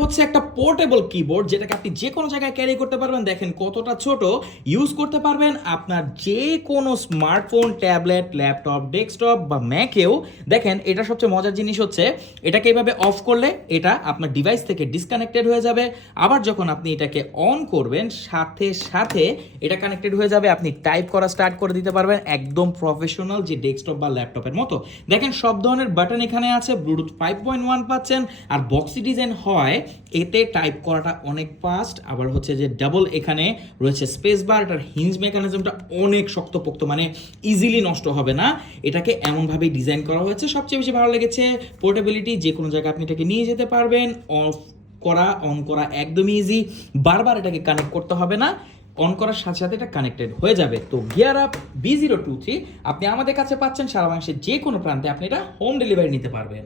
হচ্ছে একটা portable keyboard যেটাকে আপনি যে কোনো জায়গায় ক্যারি করতে পারবেন। দেখেন কতটা ছোট। ইউজ করতে পারবেন আপনার যে কোনো স্মার্টফোন ট্যাবলেট ল্যাপটপ ডেস্কটপ বা ম্যাকেও দেখেন, এটা সবচেয়ে মজার জিনিস হচ্ছে, এটাকে এভাবে অফ করলে এটা আপনার ডিভাইস থেকে ডিসকানেক্টেড হয়ে যাবে। আবার যখন আপনি এটাকে অন করবেন, সাথে সাথে এটা কানেক্টেড হয়ে যাবে, আপনি টাইপ করা স্টার্ট করে দিতে পারবেন একদম প্রফেশনাল যে ডেস্কটপ বা ল্যাপটপের মতো। দেখেন, সব ধরনের বাটন এখানে আছে ব্লুটুথ ফাইভ পয়েন্ট ওয়ান পাচ্ছেন, আর বক্সি ডিজাইন হয় এতে টাইপ করাটা অনেক ফাস্ট আবার হচ্ছে যে ডাবল এখানে রয়েছে স্পেস বার এটার হিঞ্জ মেকানিজমটা অনেক শক্তপোক্ত মানে ইজিলি নষ্ট হবে না। এটাকে এমনভাবেই ডিজাইন করা হয়েছে। সবচেয়ে বেশি ভালো লেগেছে পোর্টেবিলিটি যে কোনো জায়গায় আপনি এটাকে নিয়ে যেতে পারবেন। অফ করা অন করা একদমই ইজি বারবার এটাকে কানেক্ট করতে হবে না। অন করার সাথে সাথে এটা কানেক্টেড হয়ে যাবে। তো gear up B zero two three আপনি আমাদের কাছে পাচ্ছেন সারা বাংলাদেশের যে কোনো প্রান্তে আপনি এটা হোম ডেলিভারি নিতে পারবেন।